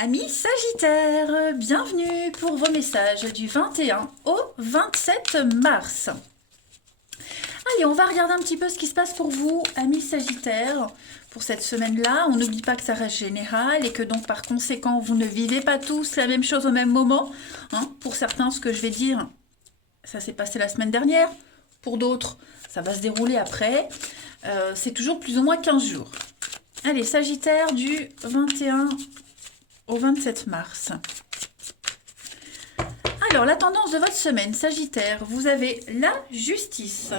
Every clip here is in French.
Amis Sagittaire, bienvenue pour vos messages du 21 au 27 mars. Allez, on va regarder un petit peu ce qui se passe pour vous, amis Sagittaire, pour cette semaine-là. On n'oublie pas que ça reste général et que donc par conséquent, vous ne vivez pas tous la même chose au même moment. Pour certains, ce que je vais dire, ça s'est passé la semaine dernière. Pour d'autres, ça va se dérouler après. C'est toujours plus ou moins 15 jours. Allez, Sagittaire du 21 au 27 mars. Alors, la tendance de votre semaine, Sagittaire, vous avez la justice.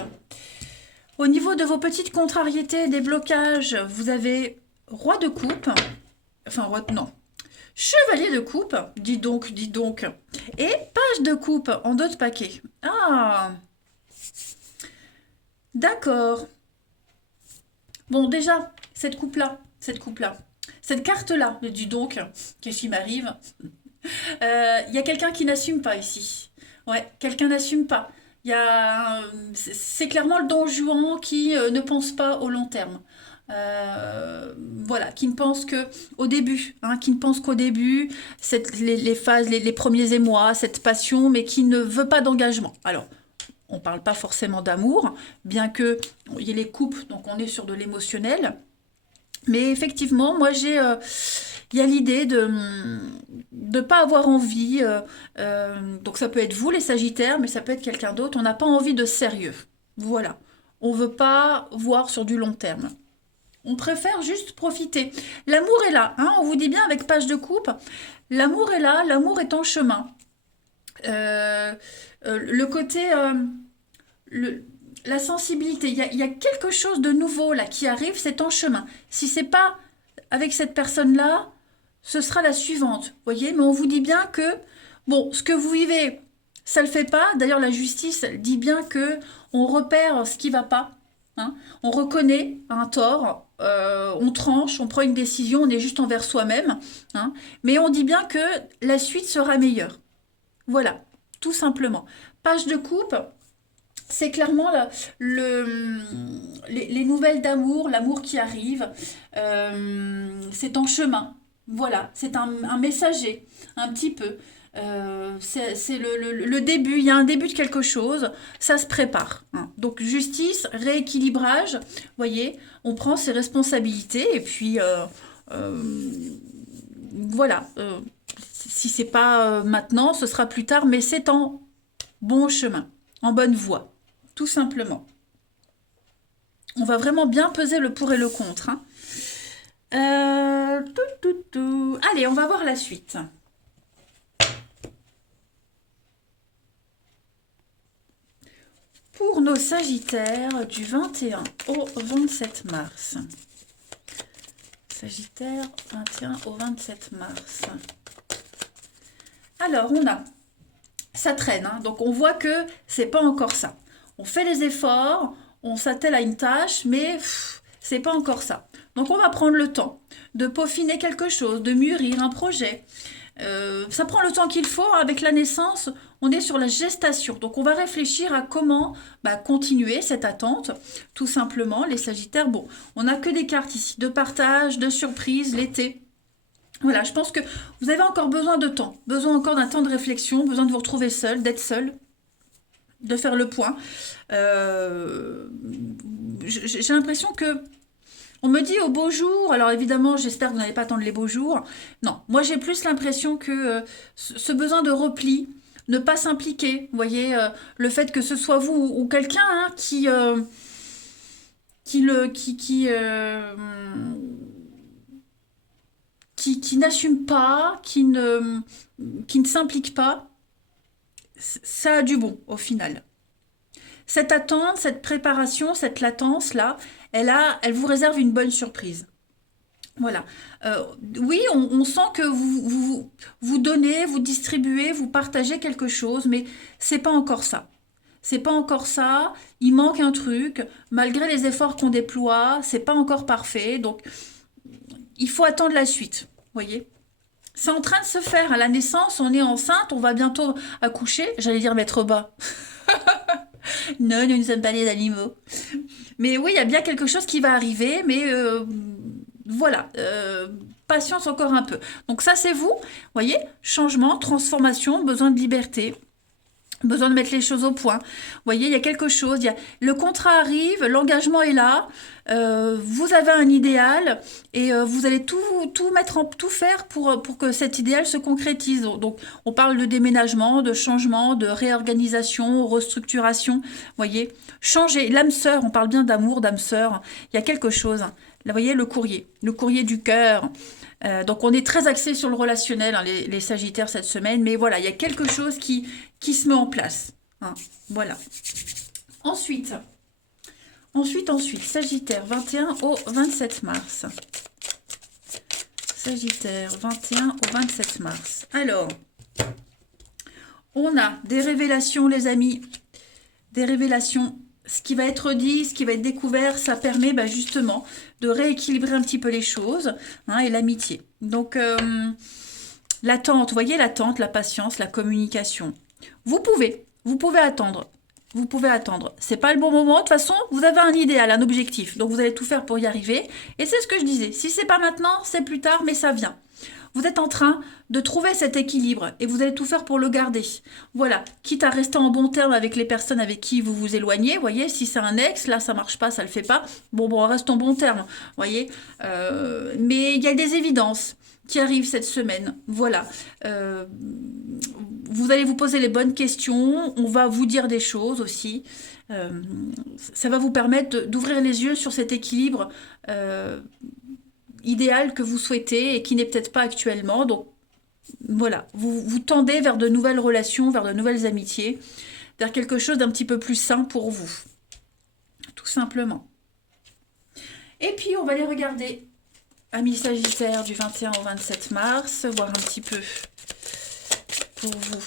Au niveau de vos petites contrariétés, des blocages, vous avez roi de coupe. Enfin, non. Chevalier de coupe, dis donc. Et page de coupe en dos de paquet. Ah, d'accord. Bon, déjà, cette carte-là, dis donc, qu'est-ce qui m'arrive? Il y a quelqu'un qui n'assume pas ici. Ouais, quelqu'un n'assume pas. C'est clairement le Don Juan qui ne pense pas au long terme. Voilà, qui ne pense que au début, qui ne pense qu'au début, les phases, les premiers émois, cette passion, mais qui ne veut pas d'engagement. Alors, on ne parle pas forcément d'amour, bien que il y ait les couples, donc on est sur de l'émotionnel. Mais effectivement, moi il y a l'idée de ne pas avoir envie, donc ça peut être vous les Sagittaires, mais ça peut être quelqu'un d'autre, on n'a pas envie de sérieux. Voilà, on veut pas voir sur du long terme. On préfère juste profiter. L'amour est là, on vous dit bien avec page de coupe, l'amour est là, l'amour est en chemin. Euh, le côté, la sensibilité, il y a quelque chose de nouveau là qui arrive, c'est en chemin. Si c'est pas avec cette personne-là, ce sera la suivante, voyez. Mais on vous dit bien que, bon, ce que vous vivez, ça le fait pas. D'ailleurs, la justice elle dit bien que on repère ce qui va pas. On reconnaît un tort, on tranche, on prend une décision, on est juste envers soi-même. Mais on dit bien que la suite sera meilleure. Voilà, tout simplement. Page de coupe, c'est clairement les nouvelles d'amour, l'amour qui arrive. C'est en chemin. Voilà, c'est un messager, un petit peu. C'est le début, il y a un début de quelque chose, ça se prépare. Donc justice, rééquilibrage, voyez, on prend ses responsabilités et puis voilà. Si c'est pas maintenant, ce sera plus tard, mais c'est en bon chemin, en bonne voie, tout simplement. On va vraiment bien peser le pour et le contre. Allez, on va voir la suite. Pour nos Sagittaires du 21 au 27 mars. Sagittaire, 21 au 27 mars. Alors, ça traîne, donc on voit que c'est pas encore ça. On fait les efforts, on s'attelle à une tâche, mais c'est pas encore ça. Donc on va prendre le temps de peaufiner quelque chose, de mûrir un projet. Ça prend le temps qu'il faut. Avec la naissance, on est sur la gestation. Donc on va réfléchir à comment continuer cette attente, tout simplement. Les Sagittaires, bon, on n'a que des cartes ici, de partage, de surprise, l'été. Voilà, je pense que vous avez encore besoin de temps, besoin encore d'un temps de réflexion, besoin de vous retrouver seul, d'être seul, de faire le point. J'ai l'impression que on me dit au beau jour, alors évidemment j'espère que vous n'allez pas attendre les beaux jours. Non, moi j'ai plus l'impression que ce besoin de repli, ne pas s'impliquer, vous voyez, le fait que ce soit vous ou quelqu'un qui n'assume pas, qui ne s'implique pas, ça a du bon au final. Cette attente, cette préparation, cette latence-là, elle vous réserve une bonne surprise. Voilà. Oui, on sent que vous donnez, vous distribuez, vous partagez quelque chose, mais c'est pas encore ça. C'est pas encore ça. Il manque un truc. Malgré les efforts qu'on déploie, c'est pas encore parfait. Donc, il faut attendre la suite. Voyez? C'est en train de se faire. À la naissance, on est enceinte, on va bientôt accoucher. J'allais dire mettre bas. Non, nous ne sommes pas les animaux. Mais oui, il y a bien quelque chose qui va arriver, mais voilà. patience encore un peu. Donc ça, c'est vous, voyez, changement, transformation, besoin de liberté. Besoin de mettre les choses au point. Vous voyez, il y a quelque chose. Le contrat arrive, l'engagement est là. Vous avez un idéal et vous allez tout faire pour que cet idéal se concrétise. Donc, on parle de déménagement, de changement, de réorganisation, restructuration. Vous voyez, changer. L'âme sœur, on parle bien d'amour, d'âme sœur. Il y a quelque chose. Là, vous voyez, le courrier du cœur. Donc on est très axé sur le relationnel, hein, les Sagittaires cette semaine, mais voilà, il y a quelque chose qui se met en place. Hein, voilà. Ensuite, Sagittaire, 21 au 27 mars. Sagittaire, 21 au 27 mars. Alors, on a des révélations, les amis, des révélations. Ce qui va être dit, ce qui va être découvert, ça permet justement de rééquilibrer un petit peu les choses, hein, et l'amitié. Donc, l'attente, vous voyez, l'attente, la patience, la communication. Vous pouvez attendre. Vous pouvez attendre. C'est pas le bon moment. De toute façon, vous avez un idéal, un objectif. Donc, vous allez tout faire pour y arriver. Et c'est ce que je disais. Si c'est pas maintenant, c'est plus tard, mais ça vient. Vous êtes en train de trouver cet équilibre et vous allez tout faire pour le garder. Voilà, quitte à rester en bon terme avec les personnes avec qui vous vous éloignez. Vous voyez, si c'est un ex, là ça marche pas, ça le fait pas. Bon, on reste en bon terme. Vous voyez, mais il y a des évidences qui arrivent cette semaine. Voilà. Vous allez vous poser les bonnes questions. On va vous dire des choses aussi. Ça va vous permettre d'ouvrir les yeux sur cet équilibre idéal que vous souhaitez et qui n'est peut-être pas actuellement. Donc voilà, vous tendez vers de nouvelles relations, vers de nouvelles amitiés, vers quelque chose d'un petit peu plus sain pour vous. Tout simplement. Et puis on va aller regarder, amis Sagittaires, du 21 au 27 mars, voir un petit peu pour vous.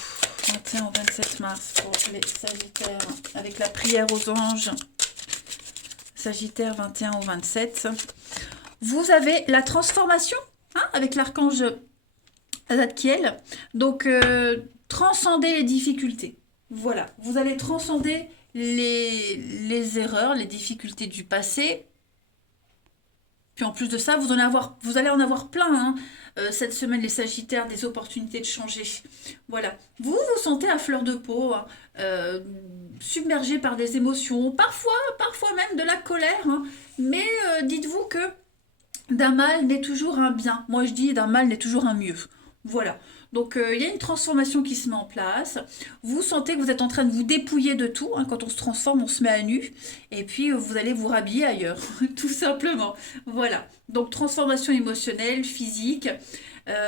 21 au 27 mars pour les Sagittaires, avec la prière aux anges. Sagittaire, 21 au 27. Vous avez la transformation, hein, avec l'archange Zadkiel. Donc, transcender les difficultés. Voilà, vous allez transcender les erreurs, les difficultés du passé. Puis en plus de ça, vous allez en avoir plein, hein, cette semaine, les Sagittaires, des opportunités de changer. Voilà, vous vous sentez à fleur de peau, hein, submergé par des émotions, parfois même de la colère, hein, mais dites-vous que d'un mal naît toujours un bien. Moi, je dis d'un mal naît toujours un mieux. Voilà. Donc, il y a une transformation qui se met en place. Vous sentez que vous êtes en train de vous dépouiller de tout. Hein. Quand on se transforme, on se met à nu. Et puis, vous allez vous rhabiller ailleurs, tout simplement. Voilà. Donc, transformation émotionnelle, physique.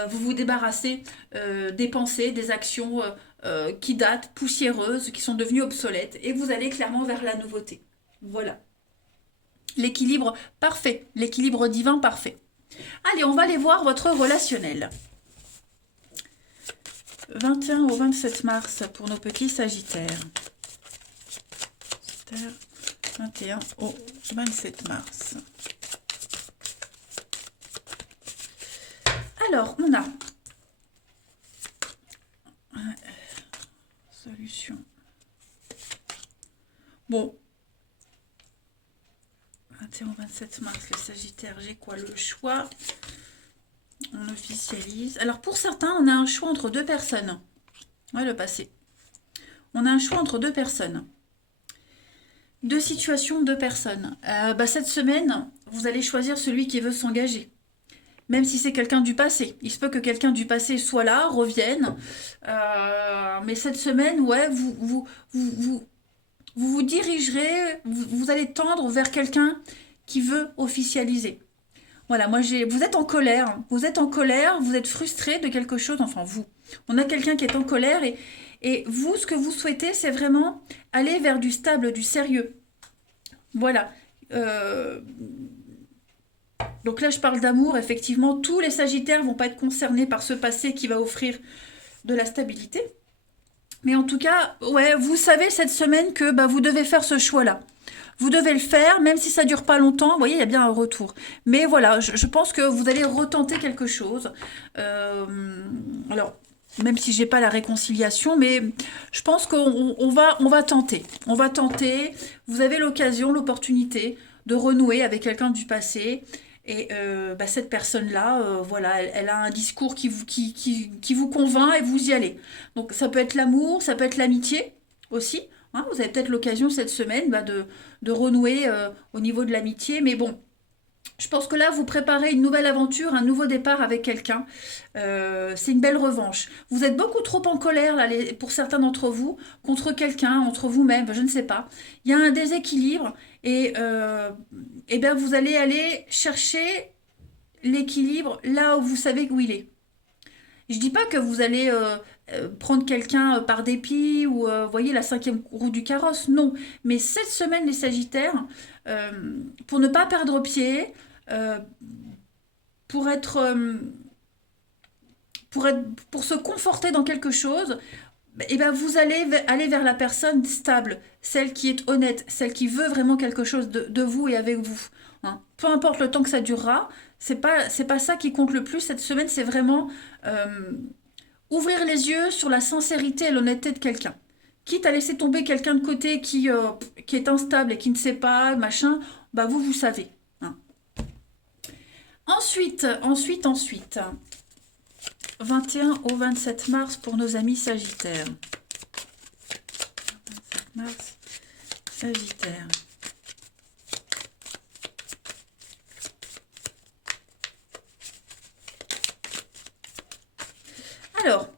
Vous vous débarrassez des pensées, des actions qui datent, poussiéreuses, qui sont devenues obsolètes. Et vous allez clairement vers la nouveauté. Voilà. L'équilibre parfait, l'équilibre divin parfait. Allez, on va aller voir votre relationnel. 21 au 27 mars pour nos petits Sagittaires. 21 au 27 mars. Alors, on a solution. Bon. 21 au 27 mars, le Sagittaire, j'ai quoi? Le choix. On officialise. Alors, pour certains, on a un choix entre deux personnes. Ouais, le passé. On a un choix entre deux personnes. Deux situations, deux personnes. Cette semaine, vous allez choisir celui qui veut s'engager. Même si c'est quelqu'un du passé. Il se peut que quelqu'un du passé soit là, revienne. Mais cette semaine, ouais, vous dirigerez, vous allez tendre vers quelqu'un qui veut officialiser. Voilà, vous êtes en colère, vous êtes frustré de quelque chose, enfin vous. On a quelqu'un qui est en colère et vous, ce que vous souhaitez, c'est vraiment aller vers du stable, du sérieux. Voilà. Donc là, je parle d'amour, effectivement, tous les Sagittaires ne vont pas être concernés par ce passé qui va offrir de la stabilité. Mais en tout cas, ouais, vous savez cette semaine que vous devez faire ce choix-là. Vous devez le faire, même si ça ne dure pas longtemps. Vous voyez, il y a bien un retour. Mais voilà, je pense que vous allez retenter quelque chose. Alors, même si je n'ai pas la réconciliation, mais je pense qu'on va tenter. On va tenter. Vous avez l'occasion, l'opportunité de renouer avec quelqu'un du passé. Et bah, cette personne-là, voilà, elle a un discours qui vous convainc et vous y allez. Donc ça peut être l'amour, ça peut être l'amitié aussi. Hein. Vous avez peut-être l'occasion cette semaine bah, de renouer au niveau de l'amitié. Mais bon, je pense que là, vous préparez une nouvelle aventure, un nouveau départ avec quelqu'un. C'est une belle revanche. Vous êtes beaucoup trop en colère, là, pour certains d'entre vous, contre quelqu'un, entre vous-même, je ne sais pas. Il y a un déséquilibre et bien vous allez aller chercher l'équilibre là où vous savez où il est. Je dis pas que vous allez prendre quelqu'un par dépit ou voyez la cinquième roue du carrosse, non. Mais cette semaine, les Sagittaires, euh, pour ne pas perdre pied, euh, pour être, pour se conforter dans quelque chose, et ben vous allez aller vers la personne stable, celle qui est honnête, celle qui veut vraiment quelque chose de vous et avec vous. Hein. Peu importe le temps que ça durera, c'est pas ça qui compte le plus cette semaine, c'est vraiment euh, ouvrir les yeux sur la sincérité et l'honnêteté de quelqu'un. Quitte à laisser tomber quelqu'un de côté qui est instable et qui ne sait pas, machin, bah vous savez. Hein. Ensuite, 21 au 27 mars pour nos amis Sagittaires. 27 mars, Sagittaire. Alors,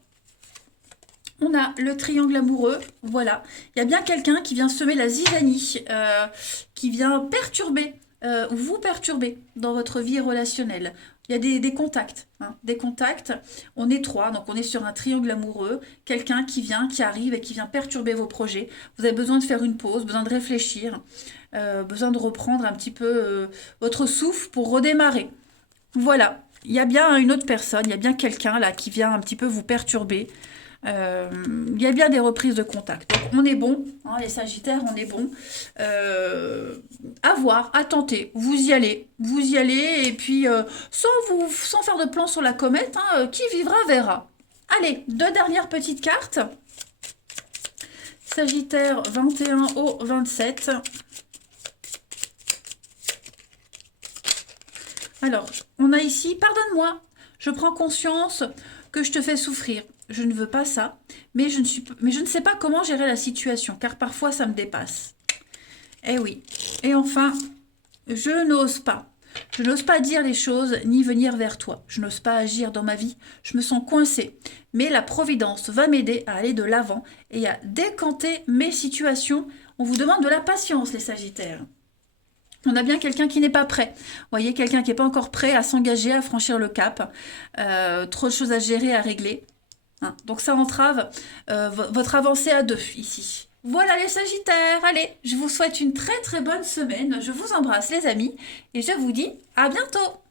on a le triangle amoureux, voilà. Il y a bien quelqu'un qui vient semer la zizanie, qui vient perturber, ou vous perturber dans votre vie relationnelle. Il y a des contacts, hein, des contacts. On est trois, donc on est sur un triangle amoureux. Quelqu'un qui vient, qui arrive et qui vient perturber vos projets. Vous avez besoin de faire une pause, besoin de réfléchir, besoin de reprendre un petit peu votre souffle pour redémarrer. Voilà, il y a bien une autre personne, il y a bien quelqu'un là qui vient un petit peu vous perturber. Il y a bien des reprises de contact. Donc on est bon, hein, les Sagittaires, on est bon. À voir, à tenter. Vous y allez et puis sans faire de plan sur la comète, hein, qui vivra verra. Allez, deux dernières petites cartes. Sagittaire 21 au 27. Alors, on a ici, pardonne-moi, je prends conscience que je te fais souffrir. Je ne veux pas ça, mais je ne sais pas comment gérer la situation, car parfois ça me dépasse. Eh oui. Et enfin, je n'ose pas. Je n'ose pas dire les choses ni venir vers toi. Je n'ose pas agir dans ma vie. Je me sens coincée. Mais la Providence va m'aider à aller de l'avant et à décanter mes situations. On vous demande de la patience, les Sagittaires. On a bien quelqu'un qui n'est pas prêt. Vous voyez, quelqu'un qui n'est pas encore prêt à s'engager, à franchir le cap. Trop de choses à gérer, à régler. Hein. Donc ça entrave votre avancée à deux ici. Voilà les Sagittaires, allez, je vous souhaite une très très bonne semaine. Je vous embrasse les amis et je vous dis à bientôt.